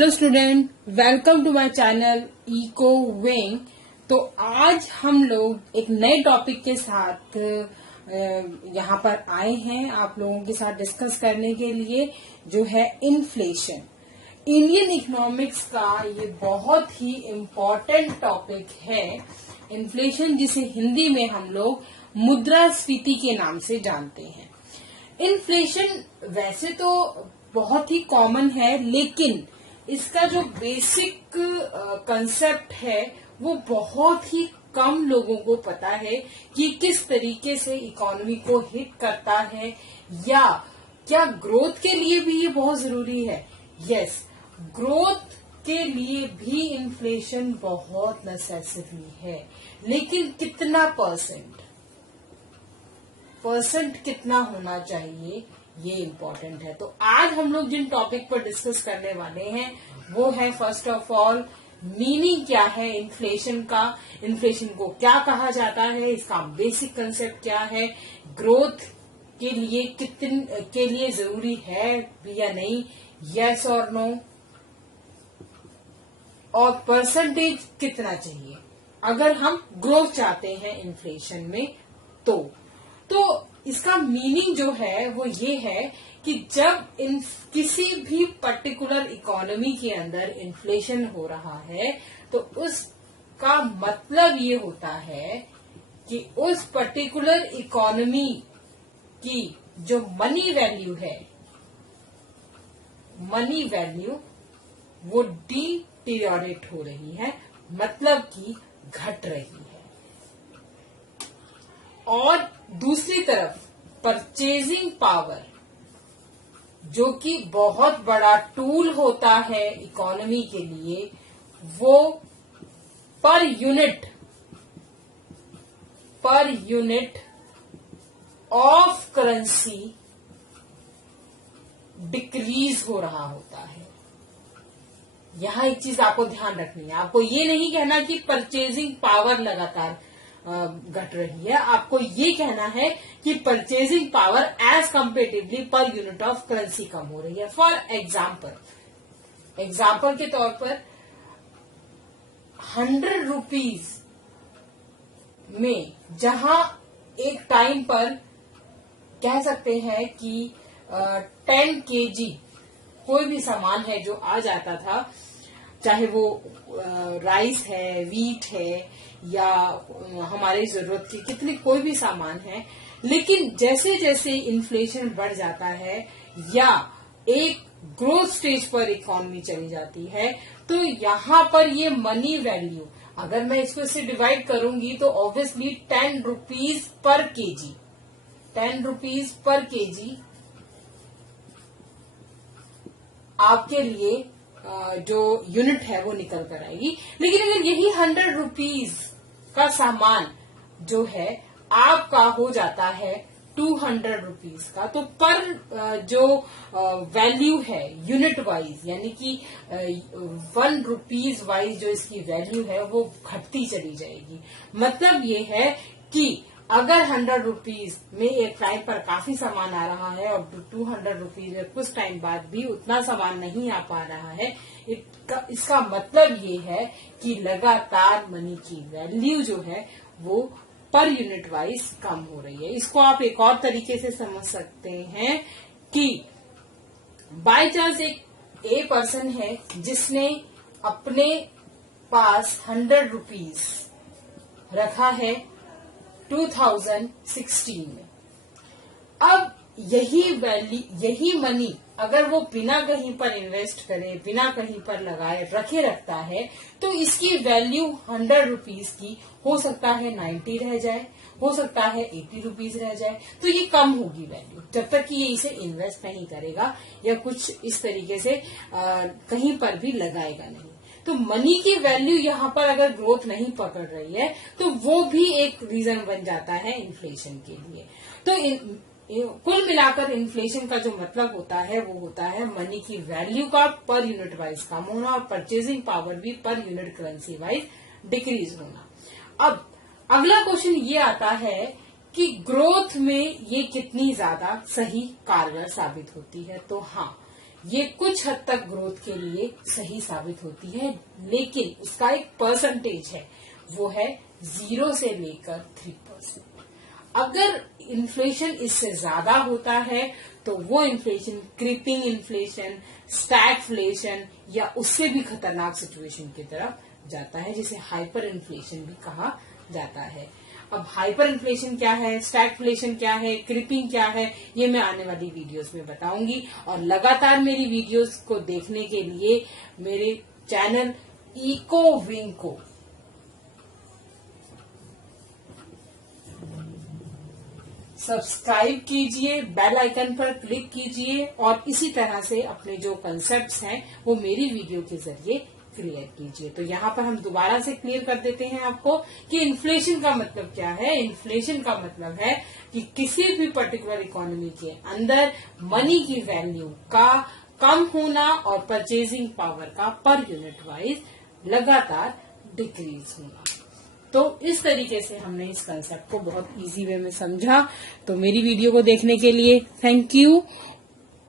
Hello student, welcome to my channel eco wing. तो आज हम लोग एक नए टॉपिक के साथ यहाँ पर आए हैं आप लोगों के साथ डिस्कस करने के लिए, जो है इन्फ्लेशन। इंडियन इकोनॉमिक्स का ये बहुत ही इम्पोर्टेंट टॉपिक है इन्फ्लेशन, जिसे हिंदी में हम लोग मुद्रास्फीति के नाम से जानते हैं। इन्फ्लेशन वैसे तो बहुत ही कॉमन है, लेकिन इसका जो बेसिक कंसेप्ट है वो बहुत ही कम लोगों को पता है कि किस तरीके से इकोनॉमी को हिट करता है, या क्या ग्रोथ के लिए भी ये बहुत जरूरी है। यस, ग्रोथ के लिए भी इन्फ्लेशन बहुत नेसेसरी है, लेकिन कितना परसेंट कितना होना चाहिए ये इम्पोर्टेंट है। तो आज हम लोग जिन टॉपिक पर डिस्कस करने वाले हैं वो है, फर्स्ट ऑफ ऑल, मीनिंग क्या है इन्फ्लेशन का, इन्फ्लेशन को क्या कहा जाता है, इसका बेसिक कंसेप्ट क्या है, ग्रोथ के लिए जरूरी है भी या नहीं, यस और नो, और परसेंटेज कितना चाहिए अगर हम ग्रोथ चाहते हैं इन्फ्लेशन में। तो इसका मीनिंग जो है वो ये है कि जब किसी भी पर्टिकुलर इकोनॉमी के अंदर इन्फ्लेशन हो रहा है तो उसका मतलब ये होता है कि उस पर्टिकुलर इकोनॉमी की जो मनी वैल्यू वो डिटीरियोरेट हो रही है, मतलब कि घट रही है। और दूसरी तरफ परचेजिंग पावर, जो कि बहुत बड़ा टूल होता है इकोनॉमी के लिए, वो पर यूनिट ऑफ करेंसी डिक्रीज हो रहा होता है। यहां एक चीज आपको ध्यान रखनी है, आपको ये नहीं कहना कि परचेजिंग पावर लगातार घट रही है, आपको ये कहना है कि purchasing power as comparatively per unit of currency कम हो रही है। फॉर एग्जाम्पल के तौर पर 100 रुपीज में जहां एक टाइम पर कह सकते हैं कि 10 kg कोई भी सामान है जो आ जाता था, चाहे वो राइस है, वीट है, या हमारी जरूरत की कितने कोई भी सामान है, लेकिन जैसे जैसे इन्फ्लेशन बढ़ जाता है या एक ग्रोथ स्टेज पर इकोनॉमी चली जाती है, तो यहाँ पर ये मनी वैल्यू, अगर मैं इसको इससे डिवाइड करूंगी तो ऑब्वियसली 10 रुपीज पर केजी आपके लिए जो यूनिट है वो निकल कर आएगी। लेकिन अगर यही 100 रुपीज का सामान जो है आपका हो जाता है 200 रुपीज का, तो पर जो वैल्यू है यूनिट वाइज, यानी कि 1 रुपीज वाइज जो इसकी वैल्यू है वो घटती चली जाएगी। मतलब ये है कि अगर 100 रुपीज में एक टाइम पर काफी सामान आ रहा है और 200 रुपीज में कुछ टाइम बाद भी उतना सामान नहीं आ पा रहा है, इसका मतलब ये है कि लगातार मनी की वैल्यू जो है वो पर यूनिट वाइज कम हो रही है। इसको आप एक और तरीके से समझ सकते हैं कि बाय चांस एक पर्सन है जिसने अपने पास 100 रुपीज रखा है 2016 में। अब यही मनी अगर वो बिना कहीं पर इन्वेस्ट करे, बिना कहीं पर लगाए रखता है, तो इसकी वैल्यू 100 रुपीज की हो सकता है 90 रह जाए, हो सकता है 80 रुपीज रह जाए। तो ये कम होगी वैल्यू जब तक कि ये इसे इन्वेस्ट नहीं करेगा या कुछ इस तरीके से कहीं पर भी लगाएगा नहीं। तो मनी की वैल्यू यहाँ पर अगर ग्रोथ नहीं पकड़ रही है तो वो भी एक रीजन बन जाता है इन्फ्लेशन के लिए। तो कुल मिलाकर इन्फ्लेशन का जो मतलब होता है वो होता है मनी की वैल्यू का पर यूनिट वाइज कम होना और परचेजिंग पावर भी per unit currency wise decrease होना। अब अगला क्वेश्चन ये आता है कि ग्रोथ में ये कितनी ज्यादा सही कारगर साबित होती है। तो हाँ, ये कुछ हद तक ग्रोथ के लिए सही साबित होती है, लेकिन उसका एक परसेंटेज है, वो है 0 से लेकर 3%। अगर इन्फ्लेशन इससे ज्यादा होता है तो वो इन्फ्लेशन क्रीपिंग इन्फ्लेशन, स्टैगफ्लेशन या उससे भी खतरनाक सिचुएशन की तरफ जाता है, जिसे हाइपर इन्फ्लेशन भी कहा जाता है। अब हाइपर इन्फ्लेशन क्या है, स्टैगफ्लेशन क्या है, क्रीपिंग क्या है, ये मैं आने वाली वीडियोस में बताऊंगी। और लगातार मेरी वीडियोस को देखने के लिए मेरे चैनल इको विंग को सब्सक्राइब कीजिए, बेल आइकन पर क्लिक कीजिए और इसी तरह से अपने जो कंसेप्ट्स हैं वो मेरी वीडियो के जरिए क्लियर कीजिए। तो यहाँ पर हम दोबारा से क्लियर कर देते हैं आपको कि इन्फ्लेशन का मतलब क्या है। इन्फ्लेशन का मतलब है कि किसी भी पर्टिकुलर इकोनॉमी के अंदर मनी की वैल्यू का कम होना और परचेजिंग पावर का पर यूनिट वाइज लगातार डिक्रीज होना। तो इस तरीके से हमने इस कंसेप्ट को बहुत इजी वे में समझा। तो मेरी वीडियो को देखने के लिए थैंक यू।